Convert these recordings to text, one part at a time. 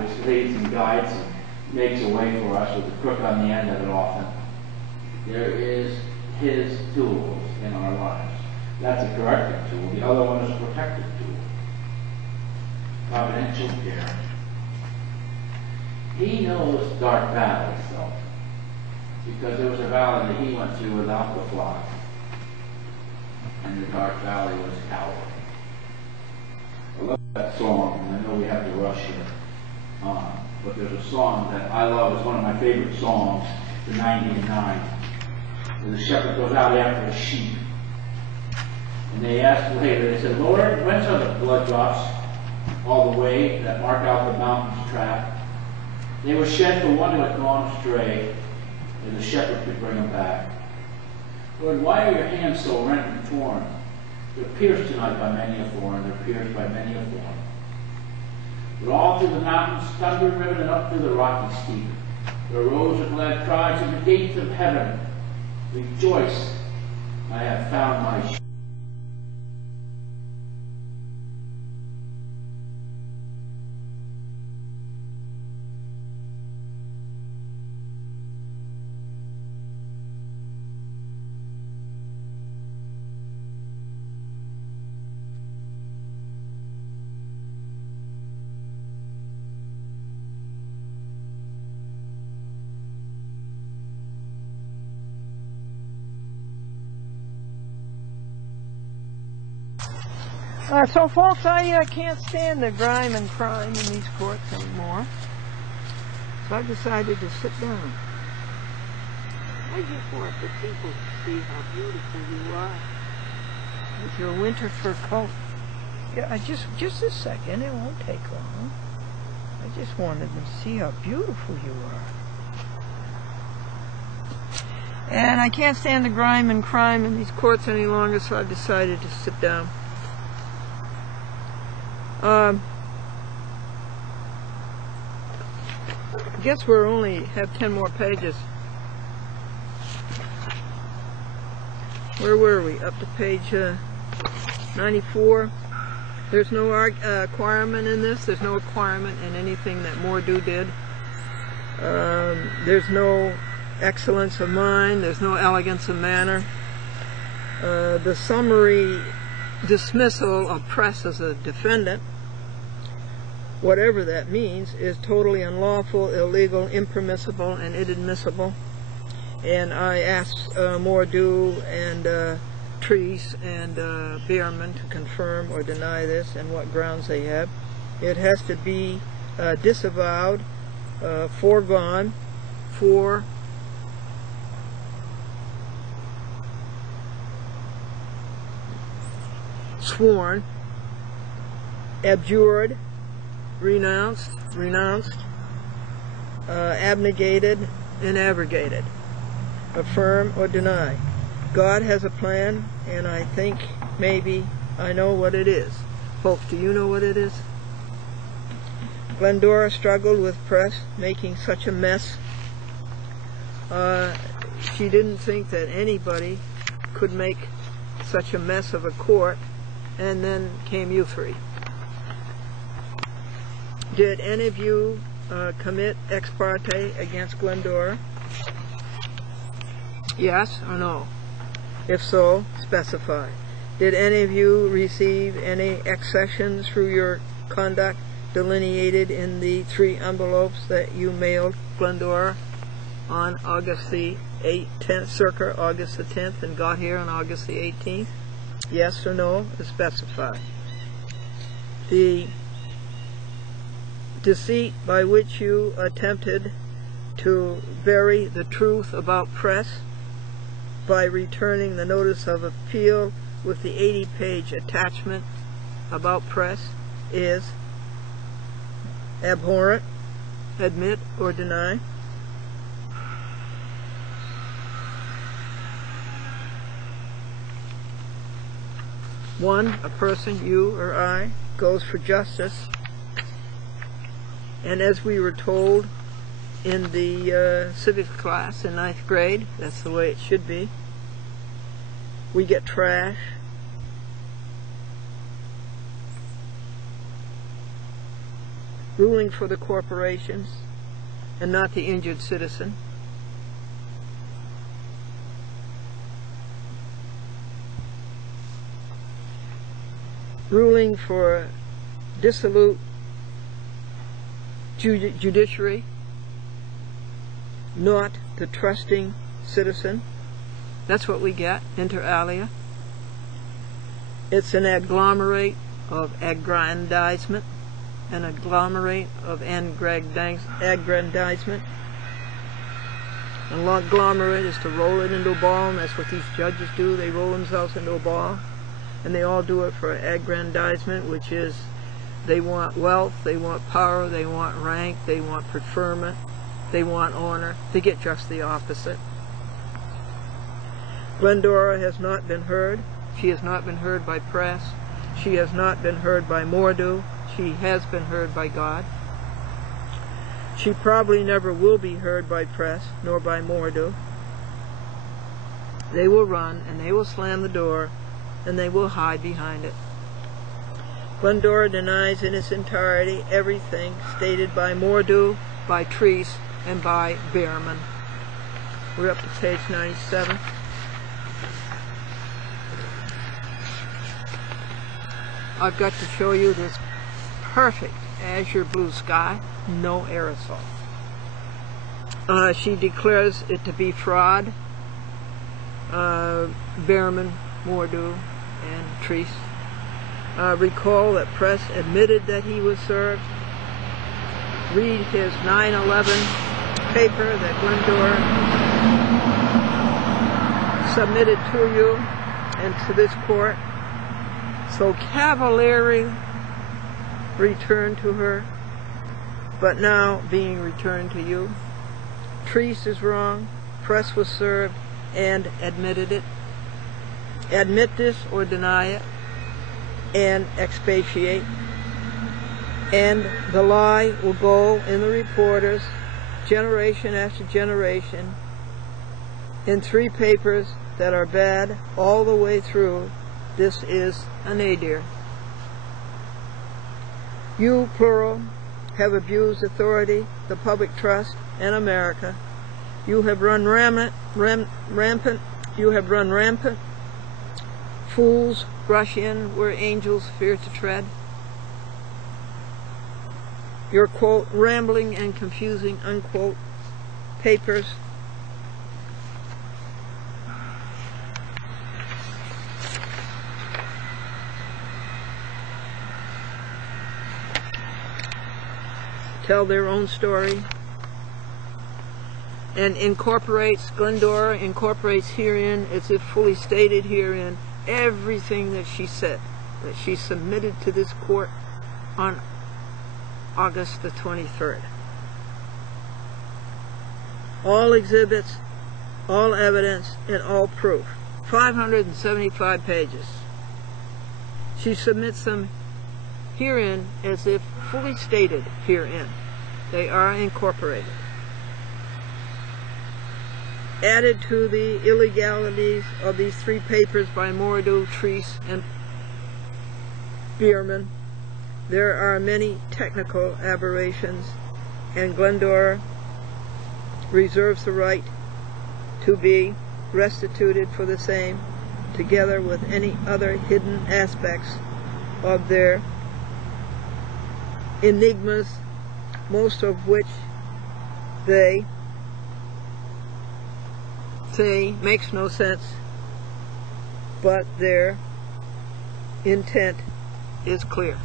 leads and guides and makes a way for us with a crook on the end of it often. There is His tools in our lives. That's a corrective tool. The other one is a protective tool. Providential care. He knows dark valleys, though, because there was a valley that He went through without the flock, and the dark valley was Calvary. I love that song, and I know we have to rush here. But there's a song that I love. It's one of my favorite songs, the 90 and 9. Where the shepherd goes out after the sheep. And they asked later, they said, Lord, whence are the blood drops all the way that mark out the mountain's track? They were shed for one who had gone astray, and the shepherd could bring them back. Lord, why are your hands so rent and torn? They're pierced tonight by many a thorn. They're pierced by many a thorn. But all through the mountains, thunder riven, and up through the rocky steep, there arose a glad cry to the gates of heaven. Rejoice, I have found my sheep. So folks, I can't stand the grime and crime in these courts anymore. So I decided to sit down. I just want the people to see how beautiful you are. With your winter fur coat. Yeah, just a second, it won't take long. I just wanted to see how beautiful you are. And I can't stand the grime and crime in these courts any longer, so I've decided to sit down. I guess we're only have 10 more pages. Where were we? Up to page 94. There's no acquirement in this. There's no acquirement in anything that Mordue did. There's no excellence of mind. There's no elegance of manner. The summary dismissal of press as a defendant, whatever that means, is totally unlawful, illegal, impermissible, and inadmissible. And I asked Mordue and Treese and Bierman to confirm or deny this and what grounds they have. It has to be disavowed, foregone, sworn, abjured, renounced, abnegated, and abrogated. Affirm or deny. God has a plan, and I think maybe I know what it is. Folks, do you know what it is? Glendora struggled with press, making such a mess. She didn't think that anybody could make such a mess of a court, and then came you three. Did any of you commit ex parte against Glendora? Yes or no? If so, specify. Did any of you receive any accessions through your conduct delineated in the 3 envelopes that you mailed Glendora on August the 10th, circa August the 10th, and got here on August the 18th? Yes or no? Specify. The deceit by which you attempted to bury the truth about press by returning the notice of appeal with the 80-page attachment about press is abhorrent. Admit or deny. One, a person, you or I, goes for justice, and as we were told in the civics class in 9th grade, that's the way it should be, we get trash, ruling for the corporations and not the injured citizen. Ruling for dissolute judiciary, not the trusting citizen. That's what we get, inter alia. It's an agglomerate of aggrandizement, an agglomerate of aggrandizement. An agglomerate is to roll it into a ball, and that's what these judges do. They roll themselves into a ball, and they all do it for aggrandizement, which is they want wealth, they want power, they want rank, they want preferment, they want honor. They get just the opposite. Glendora has not been heard. She has not been heard by press. She has not been heard by Mordue. She has been heard by God. She probably never will be heard by press, nor by Mordue. They will run, and they will slam the door, and they will hide behind it. Glendora denies in its entirety everything stated by Mordue, by Treese, and by Bierman. We're up to page 97. I've got to show you this perfect azure blue sky, no aerosol. She declares it to be fraud. Bierman, Mordue, and Treese. Recall that press admitted that he was served. Read his 9/11 paper that Glendora submitted to you and to this court. So cavalierly returned to her, but now being returned to you. Treese is wrong. Press was served and admitted it. Admit this or deny it and expatiate. And the lie will go in the reporters generation after generation in 3 papers that are bad all the way through. This is a nadir. You, plural, have abused authority, the public trust, and America. You have run rampant. You have run rampant. Fools rush in where angels fear to tread. Your, quote, rambling and confusing, unquote, papers tell their own story and Glendora incorporates herein, as if fully stated herein, everything that she said, that she submitted to this court on August the 23rd. All exhibits, all evidence, and all proof. 575 pages. She submits them herein as if fully stated herein. They are incorporated. Added to the illegalities of these 3 papers by Mordue, Treese, and Bierman, there are many technical aberrations, and Glendora reserves the right to be restituted for the same, together with any other hidden aspects of their enigmas, most of which they say makes no sense, but their intent is clear.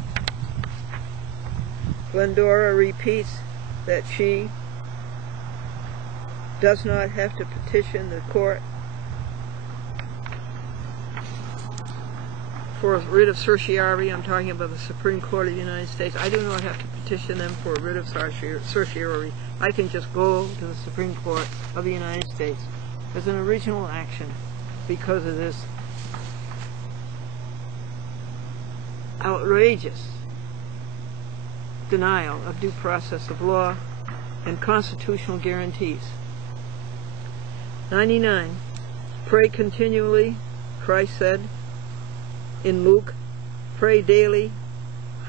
Glendora repeats that she does not have to petition the court for a writ of certiorari. I'm talking about the Supreme Court of the United States. I do not have to petition them for a writ of certiorari. I can just go to the Supreme Court of the United States as an original action because of this outrageous denial of due process of law and constitutional guarantees. 99. Pray continually, Christ said in Luke. Pray daily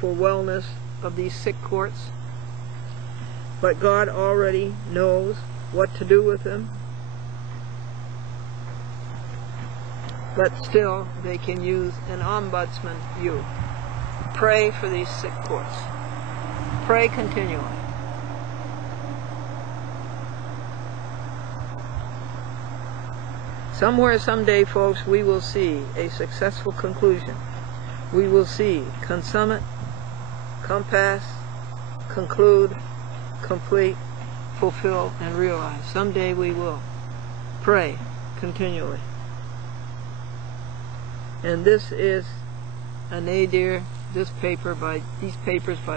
for wellness of these sick courts. but God already knows what to do with them. But still, they can use an ombudsman, you. Pray for these sick courts. Pray continually. Somewhere, someday, folks, we will see a successful conclusion. We will see consummate, compass, conclude, complete, fulfill, and realize. Someday we will. Pray continually. And this is a nadir, these papers by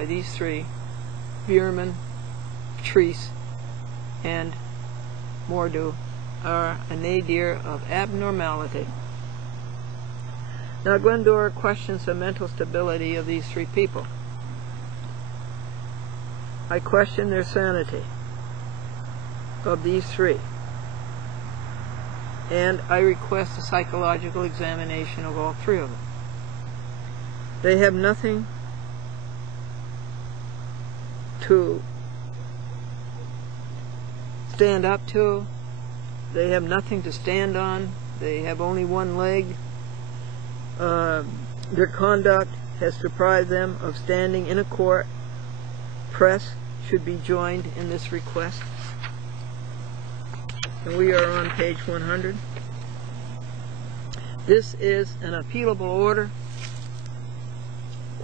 these three, Bierman, Treese, and Mordue, are a nadir of abnormality. Now, Glendora questions the mental stability of these three people. I question their sanity, of these three. And I request a psychological examination of all three of them. They have nothing to stand up to. They have nothing to stand on. They have only one leg. Their conduct has deprived them of standing in a court. Press should be joined in this request. And we are on page 100. This is an appealable order,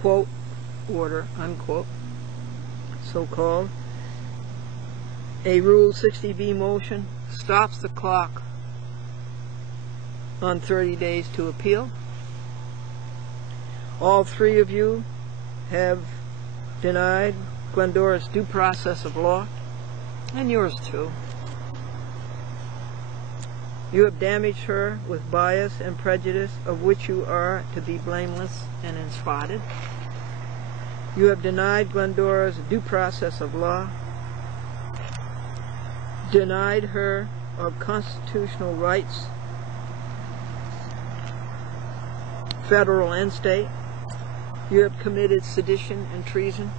quote, order, unquote, so-called. A Rule 60B motion stops the clock on 30 days to appeal. All three of you have denied Glendora's due process of law, and yours too. You have damaged her with bias and prejudice, of which you are to be blameless and unspotted. You have denied Glendora's due process of law, denied her of constitutional rights, federal and state. You have committed sedition and treason,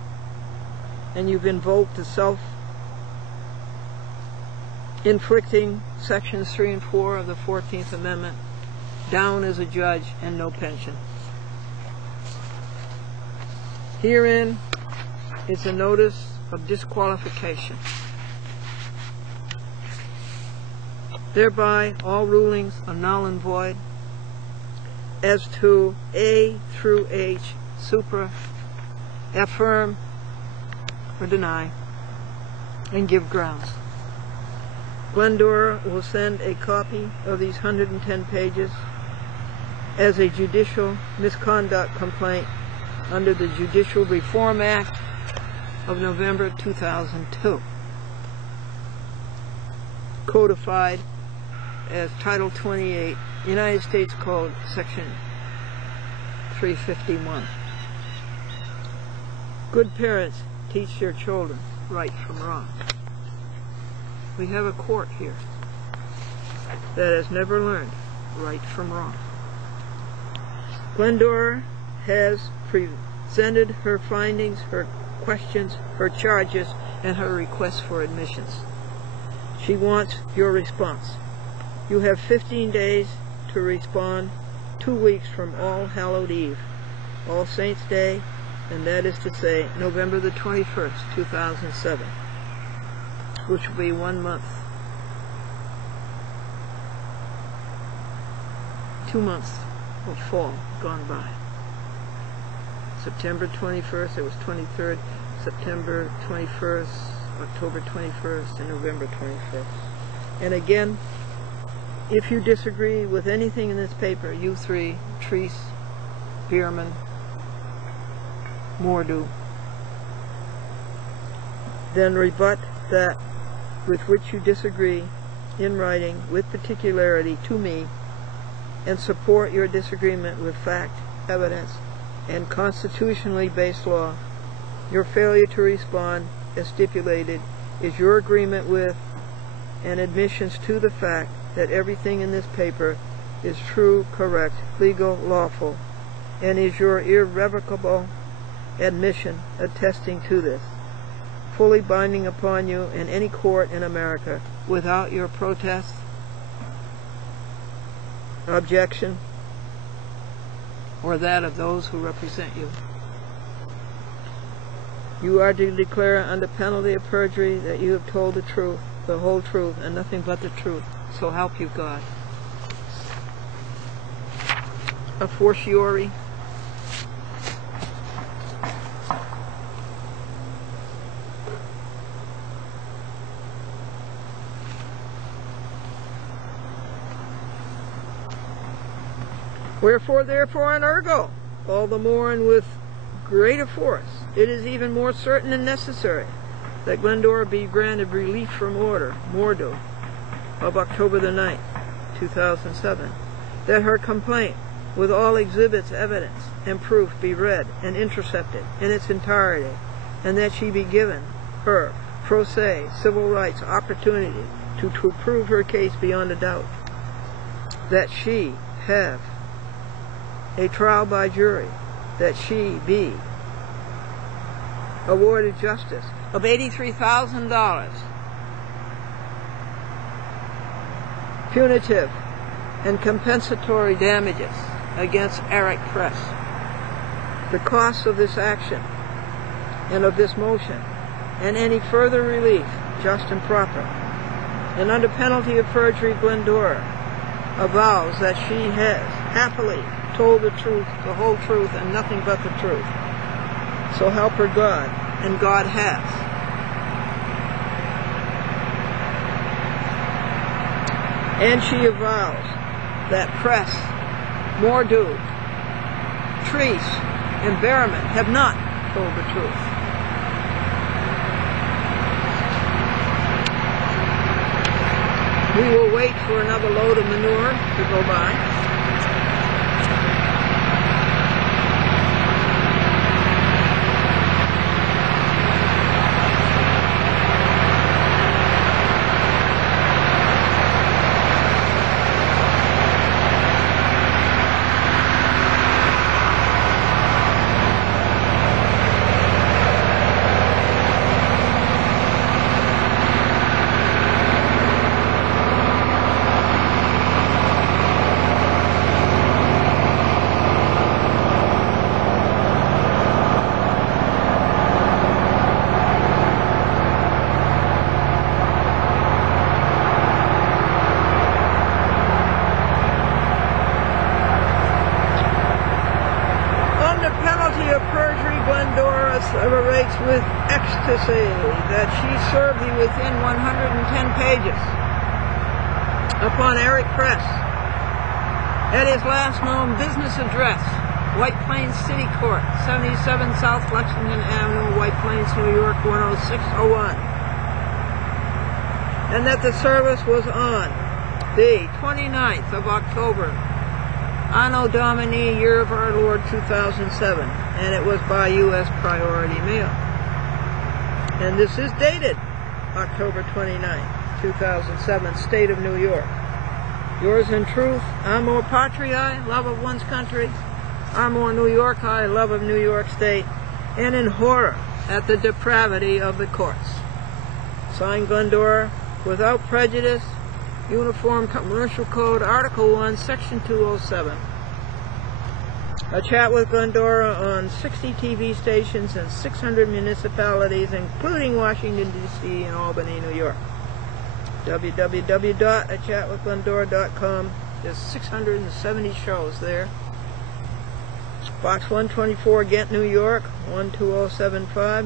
and you've invoked the self-inflicting sections 3 and 4 of the 14th Amendment, down as a judge and no pension. Herein is a notice of disqualification. Thereby all rulings are null and void as to A through H, supra, affirm or deny, and give grounds. Glendora will send a copy of these 110 pages as a judicial misconduct complaint under the Judicial Reform Act of November 2002, codified as Title 28, United States Code, Section 351. Good parents teach their children right from wrong. We have a court here that has never learned right from wrong. Glendora has presented her findings, her questions, her charges, and her requests for admissions. She wants your response. You have 15 days to respond, 2 weeks from All Hallowed Eve, All Saints Day, and that is to say November the 21st, 2007, which will be 1 month. 2 months of fall gone by. September 21st, it was 23rd, September 21st, October 21st, and November 21st. And again, if you disagree with anything in this paper, you three, Treese, Bierman, Mordue, then rebut that with which you disagree in writing with particularity to me, and support your disagreement with fact, evidence, and constitutionally based law. Your failure to respond as stipulated is your agreement with and admissions to the fact that everything in this paper is true, correct, legal, lawful, and is your irrevocable admission attesting to this. fully binding upon you in any court in America without your protest, objection, or that of those who represent you. You are to declare under penalty of perjury that you have told the truth, the whole truth, and nothing but the truth. So help you God. A fortiori, wherefore, therefore, and ergo, all the more and with greater force, it is even more certain and necessary that Glendora be granted relief from order, Mordue, of October the 9th, 2007, that her complaint, with all exhibits, evidence, and proof, be read and intercepted in its entirety, and that she be given her pro se civil rights opportunity to prove her case beyond a doubt, that she have a trial by jury, that she be awarded justice of $83,000 punitive and compensatory damages against Eric Press. The cost of this action and of this motion and any further relief, just and proper, and under penalty of perjury, Glendora avows that she has happily told the truth, the whole truth, and nothing but the truth. So help her God, and God has. And she avows that Press, Mordue, Treese, and Berriman have not told the truth. We will wait for another load of manure to go by. Of perjury, Glendora asseverates with ecstasy that she served the within 110 pages upon Eric Press at his last known business address, White Plains City Court, 77 South Lexington Avenue, White Plains, New York, 10601, and that the service was on the 29th of October, Anno Domini, year of our Lord 2007, and it was by U.S. priority mail. And this is dated October 29th, 2007, State of New York. Yours in truth, amor patriae, love of one's country, amor New Yorki, love of New York State, and in horror at the depravity of the courts. Signed, Glendora, without prejudice, Uniform Commercial Code, Article 1, Section 207. A chat with Glendora on 60 TV stations and 600 municipalities, including Washington, D.C. and Albany, New York. www.achatwithglendora.com. There's 670 shows there. Box 124, Ghent, New York, 12075,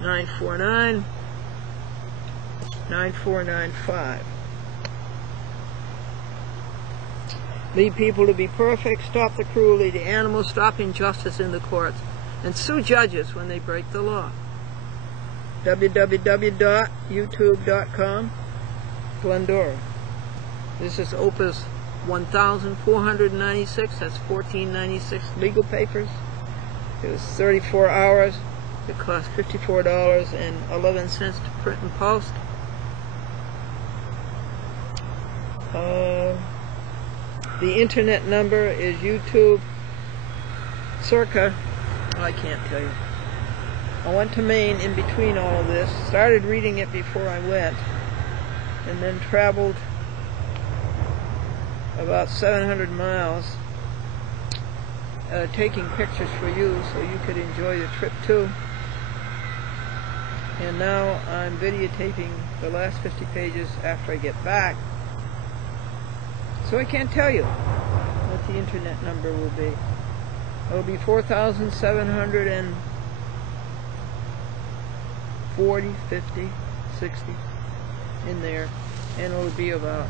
914-949. 9495. Lead people to be perfect, stop the cruelty to animals, stop injustice in the courts, and sue judges when they break the law. www.youtube.com, Glendora. This is Opus 1496, that's 1496 legal papers. It was 34 hours. It cost $54.11 to print and post. The internet number is YouTube circa, I can't tell you. I went to Maine in between all of this, started reading it before I went, and then traveled about 700 miles taking pictures for you so you could enjoy the trip too. And now I'm videotaping the last 50 pages after I get back. So I can't tell you what the internet number will be. It will be 4,740, 50, 60 in there, and it will be about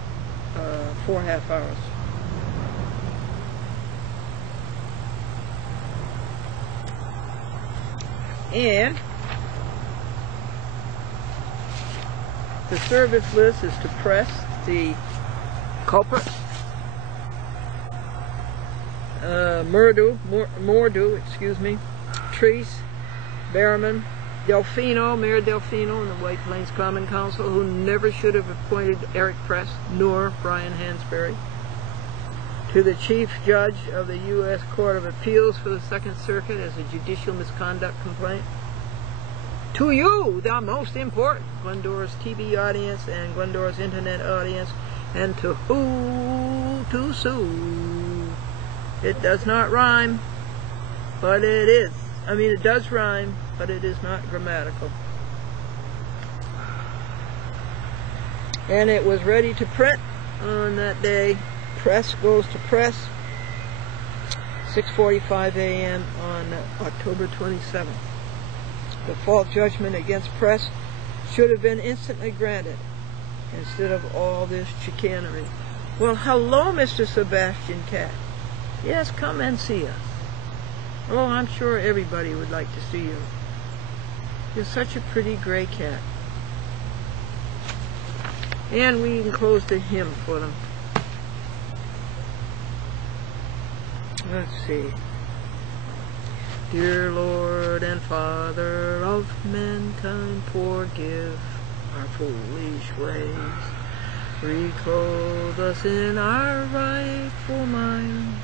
4.5 hours. And the service list is to press the culprit, Mordue, excuse me, Treese, Berriman, Delfino, Mayor Delfino, and the White Plains Common Council, who never should have appointed Eric Press nor Brian Hansberry, to the Chief Judge of the U.S. Court of Appeals for the Second Circuit as a judicial misconduct complaint, to you, the most important, Glendora's TV audience and Glendora's internet audience, and to who to sue. It does not rhyme, but it is. I mean, it does rhyme, but it is not grammatical. And it was ready to print on that day. Press goes to press, 6:45 a.m. on October 27th. Default judgment against Press should have been instantly granted instead of all this chicanery. Well, hello, Mr. Sebastian Cat. Yes, come and see us. Oh, I'm sure everybody would like to see you. You're such a pretty gray cat. And we enclosed a hymn for them. Let's see. Dear Lord and Father of mankind, forgive our foolish ways. Reclothe us in our rightful mind.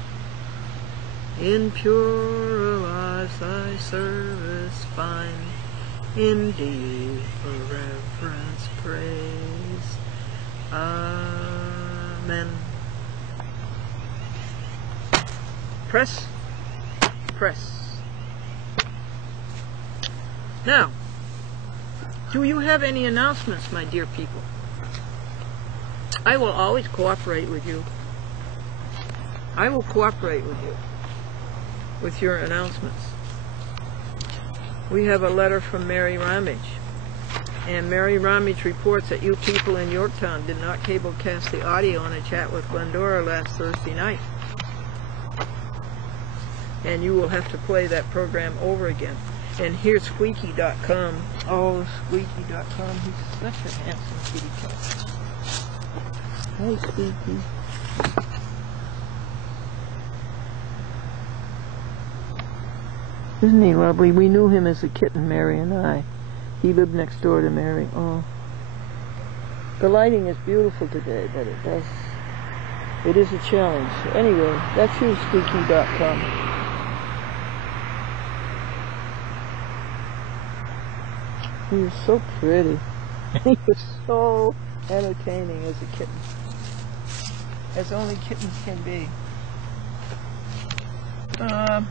In purer lives thy service find. In deep reverence praise. Amen. Press, press. Now, do you have any announcements, my dear people? I will always cooperate with you. I will cooperate with you with your announcements. We have a letter from Mary Ramage, and Mary Ramage reports that you people in Yorktown did not cablecast the audio on a chat with Glendora last Thursday night. And you will have to play that program over again. And here's Squeaky.com. Oh, Squeaky.com. He's such a handsome kitty cat. Hi, Squeaky. Isn't he lovely? We knew him as a kitten, Mary and I. He lived next door to Mary. Oh. The lighting is beautiful today, but it is a challenge. Anyway, that's you, Squeaky.com. He was so pretty. He was so entertaining as a kitten. As only kittens can be. I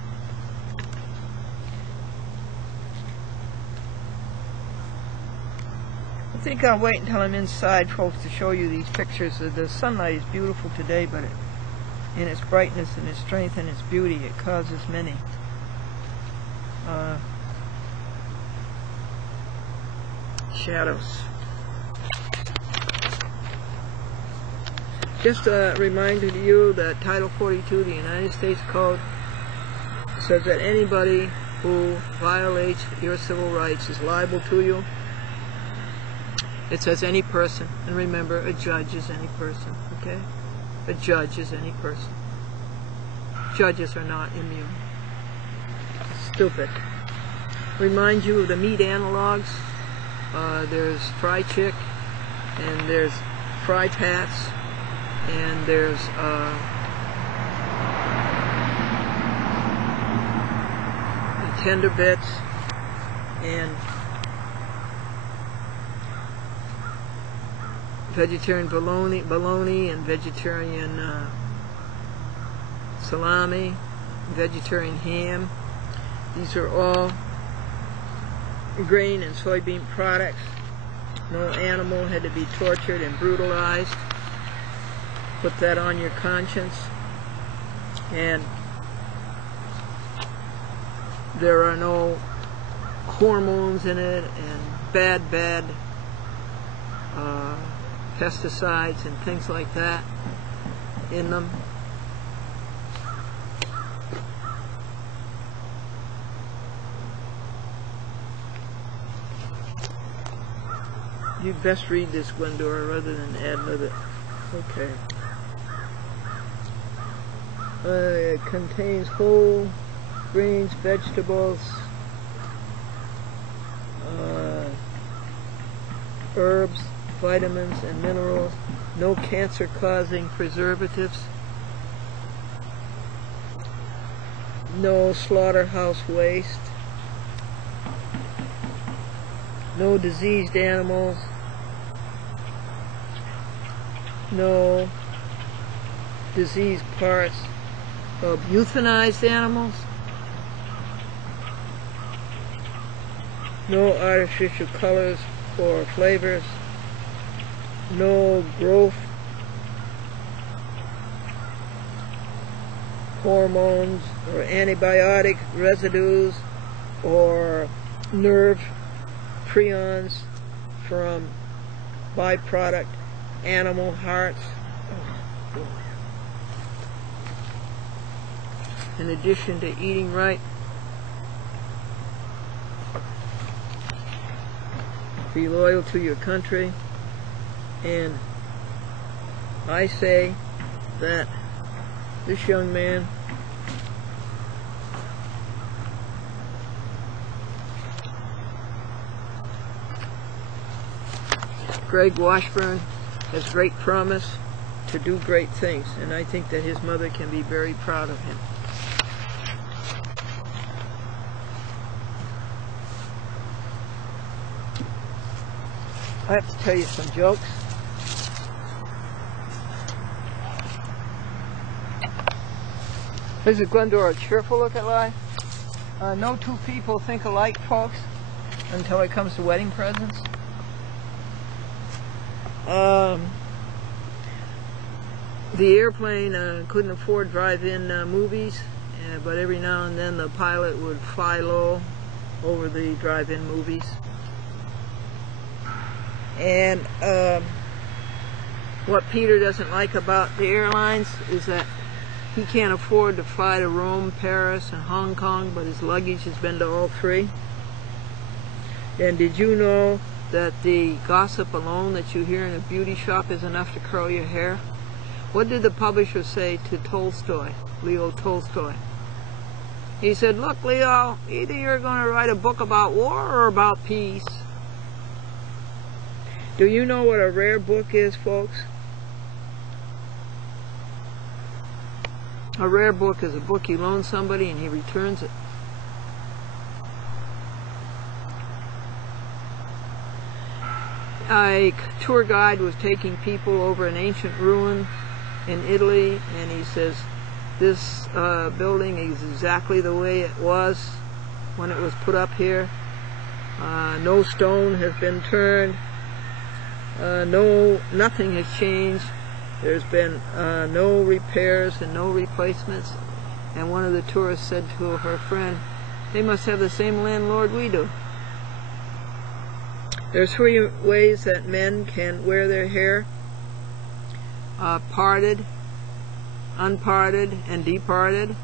think I'll wait until I'm inside, folks, to show you these pictures. The sunlight is beautiful today, but in its brightness and its strength and its beauty, it causes many shadows. Just a reminder to you that Title 42 of the United States Code says that anybody who violates your civil rights is liable to you. It says any person, and remember, a judge is any person, okay? A judge is any person. Judges are not immune. Stupid. Remind you of the meat analogs. There's Fry Chick, and there's Fry Pats, and there's the Tender Bits, and vegetarian bologna and vegetarian salami, vegetarian ham. These are all grain and soybean products. No animal had to be tortured and brutalized. Put that on your conscience. And there are no hormones in it and bad pesticides and things like that in them. You'd best read this, Glendora, rather than add with it. Okay. It contains whole grains, vegetables, herbs, vitamins, and minerals. No cancer-causing preservatives. No slaughterhouse waste. No diseased animals. No diseased parts of euthanized animals. No artificial colors or flavors. No growth hormones or antibiotic residues or nerve prions from byproduct animal hearts. In addition to eating right, be loyal to your country, and I say that this young man Greg Washburn has great promise to do great things, and I think that his mother can be very proud of him. I have to tell you some jokes. This is Glendora, cheerful look at life. No two people think alike, folks, until it comes to wedding presents. The airplane couldn't afford drive-in movies, but every now and then the pilot would fly low over the drive-in movies. And what Peter doesn't like about the airlines is that he can't afford to fly to Rome, Paris, and Hong Kong, but his luggage has been to all three. And did you know that the gossip alone that you hear in a beauty shop is enough to curl your hair? What did the publisher say to Tolstoy, Leo Tolstoy? He said, "Look, Leo, either you're going to write a book about war or about peace." Do you know what a rare book is, folks? A rare book is a book you loan somebody and he returns it. A tour guide was taking people over an ancient ruin in Italy, and he says, this building is exactly the way it was when it was put up here. No stone has been turned. Nothing has changed. There's been no repairs and no replacements. And one of the tourists said to her friend, "They must have the same landlord we do." There's 3 ways that men can wear their hair: parted, unparted, and departed.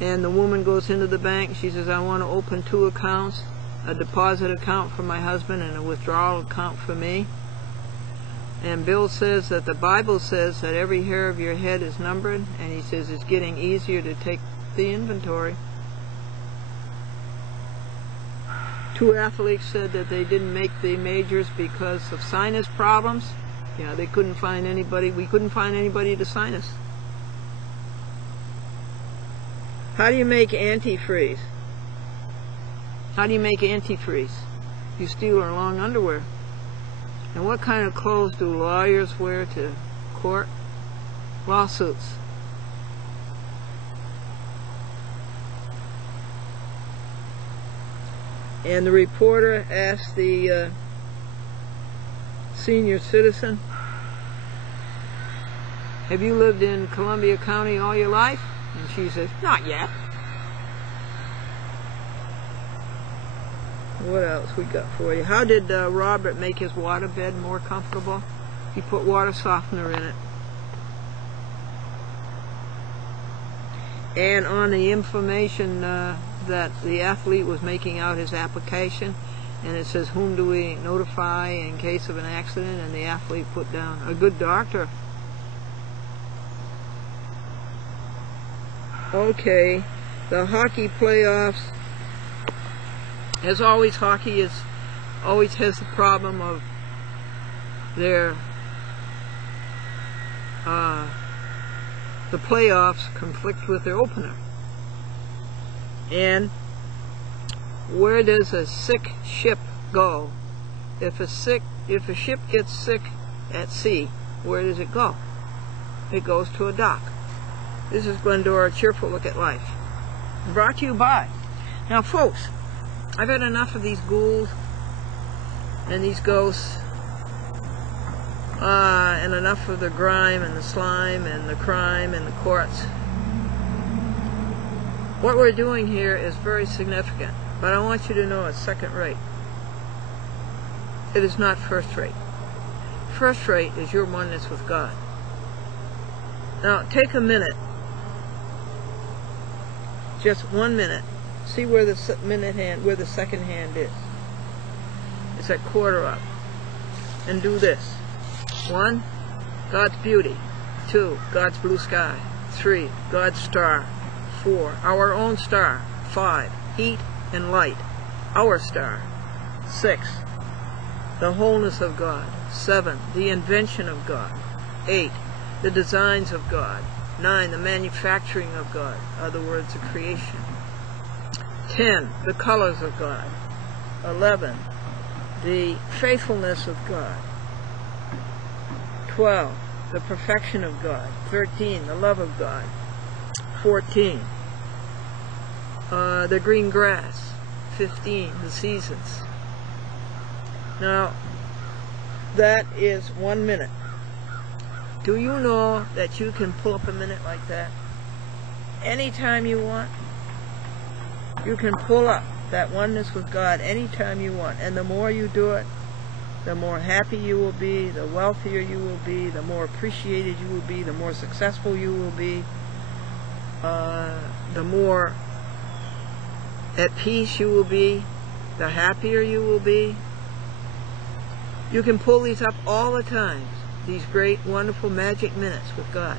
And the woman goes into the bank. She says, "I want to open 2 accounts, a deposit account for my husband and a withdrawal account for me." And Bill says that the Bible says that every hair of your head is numbered, and he says it's getting easier to take the inventory. 2 athletes said that they didn't make the majors because of sinus problems. Yeah, they couldn't find anybody. We couldn't find anybody to sign us. How do you make antifreeze? How do you make antifreeze? You steal her long underwear. And what kind of clothes do lawyers wear to court? Lawsuits. And the reporter asked the senior citizen, have you lived in Columbia County all your life? And she says, not yet. What else we got for you? How did Robert make his waterbed more comfortable? He put water softener in it. And on the information that the athlete was making out his application, and it says, whom do we notify in case of an accident? And the athlete put down, a good doctor. Okay, the hockey playoffs. As always, hockey always has the problem of the playoffs conflict with their opener. And where does a sick ship go? If a ship gets sick at sea, where does it go? It goes to a dock. This is Glendora, cheerful look at life. Brought to you by. Now, folks, I've had enough of these ghouls and these ghosts, and enough of the grime and the slime and the crime and the courts. What we're doing here is very significant, but I want you to know it's second rate. It is not first rate. First rate is your oneness with God. Now, take a minute, just 1 minute. See where the second hand is. It's at quarter up. And do this. 1, God's beauty. 2, God's blue sky. 3, God's star. 4, our own star. 5, heat and light. Our star. 6, the wholeness of God. 7, the invention of God. 8, the designs of God. 9, the manufacturing of God. Other words, the creation. 10, the colors of God. 11, the faithfulness of God. 12, the perfection of God. 13, the love of God. 14, the green grass. 15, the seasons. Now, that is 1 minute. Do you know that you can pull up a minute like that anytime you want? You can pull up that oneness with God anytime you want. And the more you do it, the more happy you will be, the wealthier you will be, the more appreciated you will be, the more successful you will be, the more at peace you will be, the happier you will be. You can pull these up all the time, these great, wonderful, magic minutes with God.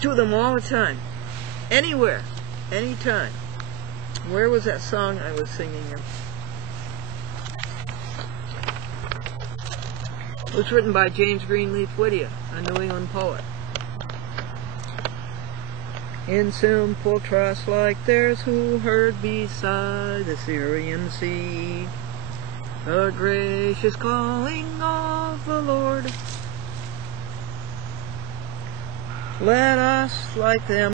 Do them all the time. Anywhere, anytime. Where was that song I was singing? It was written by James Greenleaf Whittier, a New England poet. In simple trust like theirs who heard beside the Syrian sea the gracious calling of the Lord, let us like them